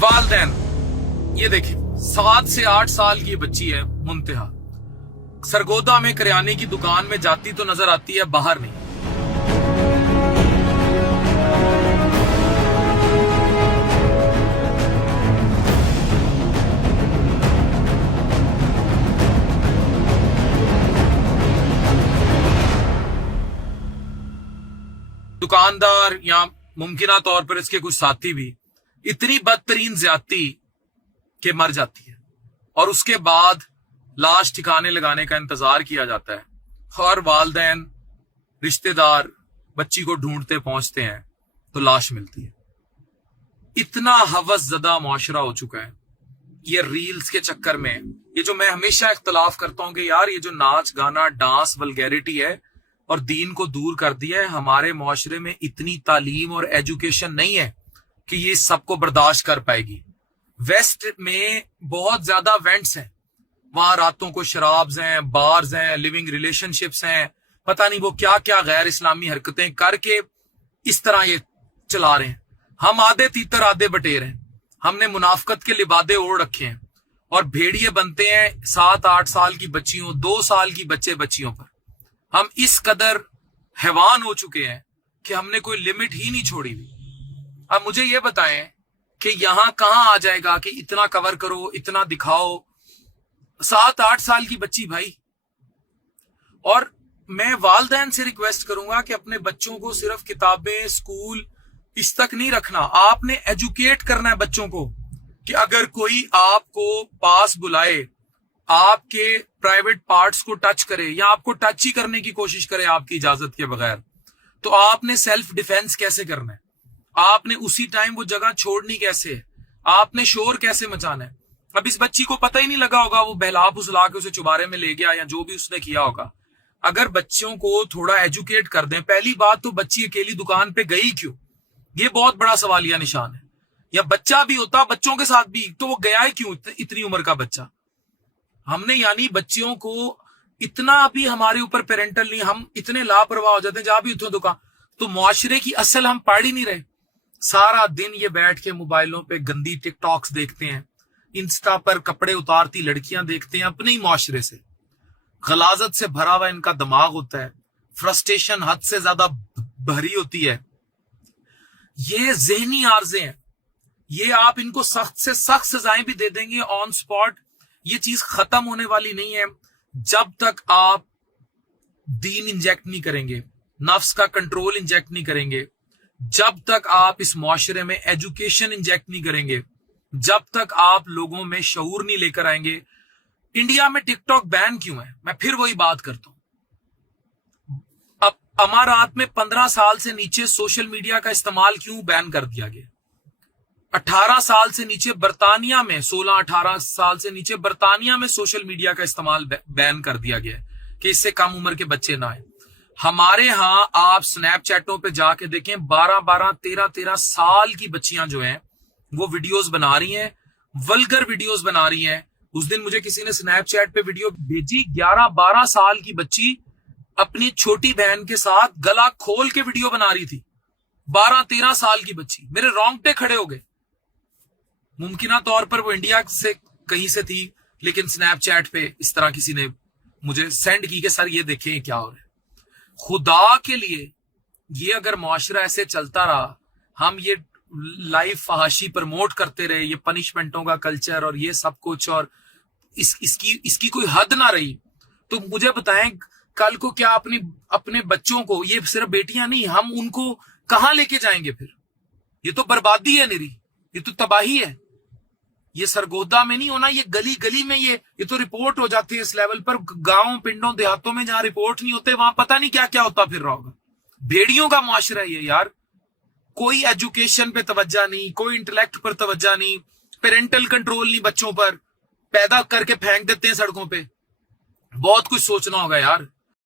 वालदैन, ये देखिए 7 से 8 साल की बच्ची है मुंतहा, सरगोदा में करियाने की दुकान में जाती तो नजर आती है, बाहर नहीं। दुकानदार या मुमकिना तौर पर इसके कुछ साथी भी इतनी बदतरीन ज्यादती के मर जाती है और उसके बाद लाश ठिकाने लगाने का इंतजार किया जाता है और वालदैन रिश्तेदार बच्ची को ढूंढते पहुंचते हैं तो लाश मिलती है। इतना हवस ज़दा मुआशरा हो चुका है ये रील्स के चक्कर में। ये जो मैं हमेशा इख्तलाफ करता हूं कि यार ये जो नाच गाना डांस वल्गैरिटी है और दीन को दूर कर दिया है, हमारे मुआशरे में इतनी तालीम और एजुकेशन नहीं है कि ये सबको बर्दाश्त कर पाएगी। वेस्ट में बहुत ज्यादा वेंट्स हैं, वहां रातों को शराब्स हैं, बार्स हैं, लिविंग रिलेशनशिप्स हैं, पता नहीं वो क्या क्या गैर इस्लामी हरकतें करके इस तरह ये चला रहे हैं। हम आधे तीतर आधे बटेर हैं, हमने मुनाफकत के लिबादे ओढ़ रखे हैं और भेड़िए बनते हैं 7-8 साल की बच्चियों, 2 साल की बच्चियों पर। हम इस कदर हैवान हो चुके हैं कि हमने कोई लिमिट ही नहीं छोड़ी हुई। अब मुझे ये बताएं कि यहां कहां आ जाएगा कि इतना कवर करो, इतना दिखाओ। 7-8 साल की बच्ची भाई। और मैं वालदैन से रिक्वेस्ट करूंगा कि अपने बच्चों को सिर्फ किताबें, स्कूल इस तक नहीं रखना, आपने एजुकेट करना है बच्चों को कि अगर कोई आपको पास बुलाए, आपके प्राइवेट पार्ट्स को टच करे या आपको टच ही करने की कोशिश करे आपकी इजाजत के बगैर, तो आपने सेल्फ डिफेंस कैसे करना है, आपने उसी टाइम वो जगह छोड़नी कैसे है, आपने शोर कैसे मचाना है। अब इस बच्ची को पता ही नहीं लगा होगा, वो बहला फुसला के उसे चुबारे में ले गया या जो भी उसने किया होगा। अगर बच्चों को थोड़ा एजुकेट कर दें, पहली बात तो बच्ची अकेली दुकान पे गई क्यों, ये बहुत बड़ा सवालिया निशान है। या बच्चा भी होता बच्चों के साथ भी, तो वो गया है क्यों इतनी उम्र का बच्चा। हमने यानी बच्चियों को इतना भी हमारे ऊपर पेरेंटल नहीं, हम इतने लापरवाह हो जाते हैं जहां भी उठो दुकान, तो मुआशरे की असल हम पढ़ ही नहीं रहे। सारा दिन ये बैठ के मोबाइलों पे गंदी टिकटॉक्स देखते हैं, इंस्टा पर कपड़े उतारती लड़कियां देखते हैं। अपने ही मुआशरे से गलाजत से भरा हुआ इनका दिमाग होता है, फ्रस्ट्रेशन हद से ज्यादा भरी होती है। ये ज़हनी आर्जे हैं, ये आप इनको सख्त से सख्त सजाएं भी दे देंगे ऑन स्पॉट, ये चीज खत्म होने वाली नहीं है जब तक आप दीन इंजेक्ट नहीं करेंगे, नफ्स का कंट्रोल इंजेक्ट नहीं करेंगे, जब तक आप इस मुआशरे में एजुकेशन इंजेक्ट नहीं करेंगे, जब तक आप लोगों में शऊर नहीं लेकर आएंगे। इंडिया में टिकटॉक बैन क्यों है, मैं फिर वही बात करता हूं। अब अमारात में 15 साल से नीचे सोशल मीडिया का इस्तेमाल क्यों बैन कर दिया गया। 18 साल से नीचे बर्तानिया में, 16-18 साल से नीचे बर्तानिया में सोशल मीडिया का इस्तेमाल बैन कर दिया गया है कि इससे कम उम्र के बच्चे ना आए। हमारे यहां आप स्नैपचैटों पे जाके देखें, 12-12, 13-13 साल की बच्चियां जो हैं वो वीडियोस बना रही हैं, वल्गर वीडियोस बना रही हैं। उस दिन मुझे किसी ने स्नैपचैट पे वीडियो भेजी, 11-12 साल की बच्ची अपनी छोटी बहन के साथ गला खोल के वीडियो बना रही थी। 12-13 साल की बच्ची, मेरे रोंगटे खड़े हो गए। मुमकिना तौर पर वो इंडिया से कहीं से थी, लेकिन स्नैपचैट पे इस तरह किसी ने मुझे सेंड की कि सर ये देखें क्या हो रहा है। खुदा के लिए ये अगर मुआशरा ऐसे चलता रहा, हम ये लाइव फहाशी प्रमोट करते रहे, ये पनिशमेंटों का कल्चर और ये सब कुछ, और इसकी कोई हद ना रही, तो मुझे बताएं कल को क्या अपने बच्चों को, ये सिर्फ बेटियां नहीं, हम उनको कहां लेके जाएंगे फिर। ये तो बर्बादी है निरी, ये तो तबाही है। ये सरगोदा में नहीं होना, ये गली गली में ये तो रिपोर्ट हो जाती है इस लेवल पर। गांव, पिंडों, देहातों में जहां रिपोर्ट नहीं होते वहां पता नहीं क्या क्या होता फिर रहा होगा। भेड़ियों का मुआशरा है यार। कोई एजुकेशन पे तवज्जो नहीं, कोई इंटेलेक्ट पर तवज्जो नहीं, पेरेंटल कंट्रोल नहीं, बच्चों पर पैदा करके फेंक देते हैं सड़कों पे। बहुत कुछ सोचना होगा यार।